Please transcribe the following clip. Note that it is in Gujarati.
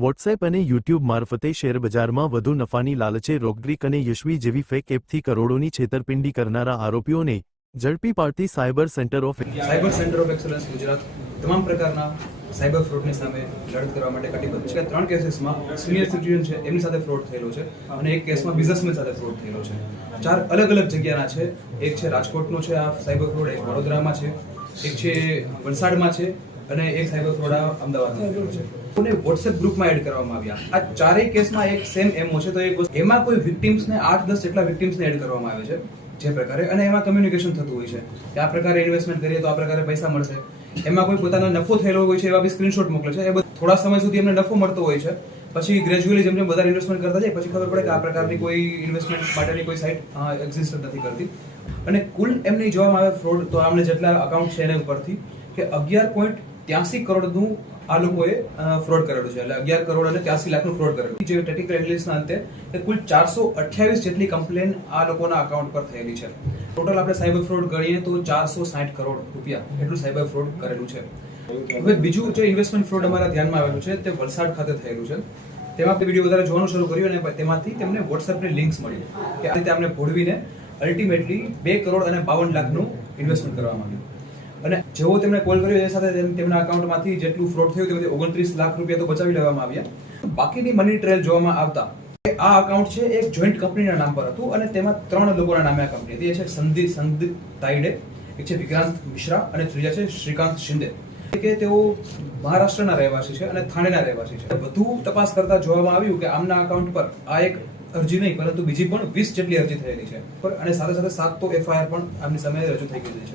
વોટ્સએપ અને યુટ્યુબ મારફતે શેરબજારમાં વધુ નફાની લાલચે રોગડ્રીક અને યશવી જેવી ફેક એપથી કરોડોની છેતરપિંડી કરનારા આરોપીઓને ઝડપી પાડતી cyber centre of cyber centre of excellence Gujarat તમામ પ્રકારના સાયબર ફ્રોડની સામે લડત કરવા માટે કટિબદ્ધ છે. ત્રણ કેસીસમાં સિનિયર સિટીઝન છે, એમની સાથે ફ્રોડ થયેલો છે અને એક કેસમાં બિઝનેસમેન સાથે ફ્રોડ થયેલો છે. ચાર અલગ અલગ જગ્યાના છે. એક છે રાજકોટનો છે આ સાયબર ફ્રોડ, એક વડોદરામાં છે. એક છે વલસાડમાં છે. અને એક સાયબર ફ્રોડ અમદાવાદ છે. અને વોટ્સએપ ગ્રુપમાં એડ કરવામાં આવ્યા? આ ચારેય કેસમાં એક સેમ એમઓ છે, તો એમાં કોઈ વિક્ટિમ્સને આઠ, દસ જેટલા વિક્ટિમ્સને એડ કરવામાં આવે છે, જે પ્રકારે. અને એમાં કમ્યુનિકેશન થતું હોય છે. કે આ પ્રકારે ઇન્વેસ્ટમેન્ટ કરીએ તો આ પ્રકારે પૈસા મળશે. એમાં કોઈ પોતાનો નફો થયેલો હોય છે એવા બી સ્ક્રીનશોટ મોકલે છે. એ થોડા સમય સુધી એમને નફો મળતો હોય છે. પછી ગ્રેજ્યુઅલી જેમ જેમ વધારે ઇન્વેસ્ટમેન્ટ કરતા જાય, પછી ખબર પડે કે આ પ્રકારની કોઈ ઇન્વેસ્ટમેન્ટ માટેની કોઈ સાઇટ એક્ઝિસ્ટ નથી કરતી. અને કુલ એમની જોવામાં આવે ફ્રોડ તો આમને જેટલા અકાઉન્ટ છે એના ઉપરથી, કે અગિયાર પોઈન્ટ ત્યાસી કરોડનું આ લોકોએ ફ્રોડ કરેલું છે. એટલે અગિયાર કરોડ અને ત્યાસી લાખનું ફ્રોડ કરેલું. જે ટેકનિકલ એનાલિસિસના અંતે કુલ ચારસો અઠ્યાવીસ જેટલી કમ્પ્લેન આ લોકોના અકાઉન્ટ પર થયેલી છે. ટોટલ આપણે સાયબર ફ્રોડ ગણીએ તો ચારસો સાઠ કરોડ રૂપિયા એટલું સાયબર ફ્રોડ કરેલું છે. હવે બીજું જે ઇન્વેસ્ટમેન્ટ ફ્રોડ અમારા ધ્યાનમાં આવેલું છે તે વલસાડ ખાતે થયેલું છે. તેમાં વીડિયો વધારે જોવાનું શરૂ કર્યું અને તેમાંથી તેમને વોટ્સએપની લિંક્સ મળી. કે આ રીતે અમને ભોળવીને અલ્ટિમેટલી બે કરોડ અને બાવન લાખનું ઇન્વેસ્ટમેન્ટ કરવામાં આવ્યું. અને જેવો તેમણે કોલ કર્યો એ સાથે તેમના અકાઉન્ટમાંથી જેટલું ફ્રોડ થયું તેમાંથી ઓગણત્રીસ લાખ રૂપિયા તો બચાવી લેવામાં આવ્યા. બાકીની મની ટ્રેલ જોવામાં આવતા આ અકાઉન્ટ છે એક જોઈન્ટ કંપનીના નામ પર હતું અને તેમાં ત્રણ લોકોના નામે આ કંપની હતી. એ છે સંદીપ સંદીપ તાઈડે એક છે વિક્રાંત મિશ્રા અને ત્રીજા છે શ્રીકાંત શિંદે. કે તેઓ મહારાષ્ટ્રના રહેવાસી છે અને થાણેના રહેવાસી છે. વધુ તપાસ કરતા જોવામાં આવ્યું કે આમના અકાઉન્ટ પર આ એક અરજી નહીં, પરંતુ બીજી પણ વીસ જેટલી અરજી થયેલી છે. અને સાથે સાથે સાત તો એફઆઈઆર પણ આમની સામે રજૂ થઈ ગયેલી છે.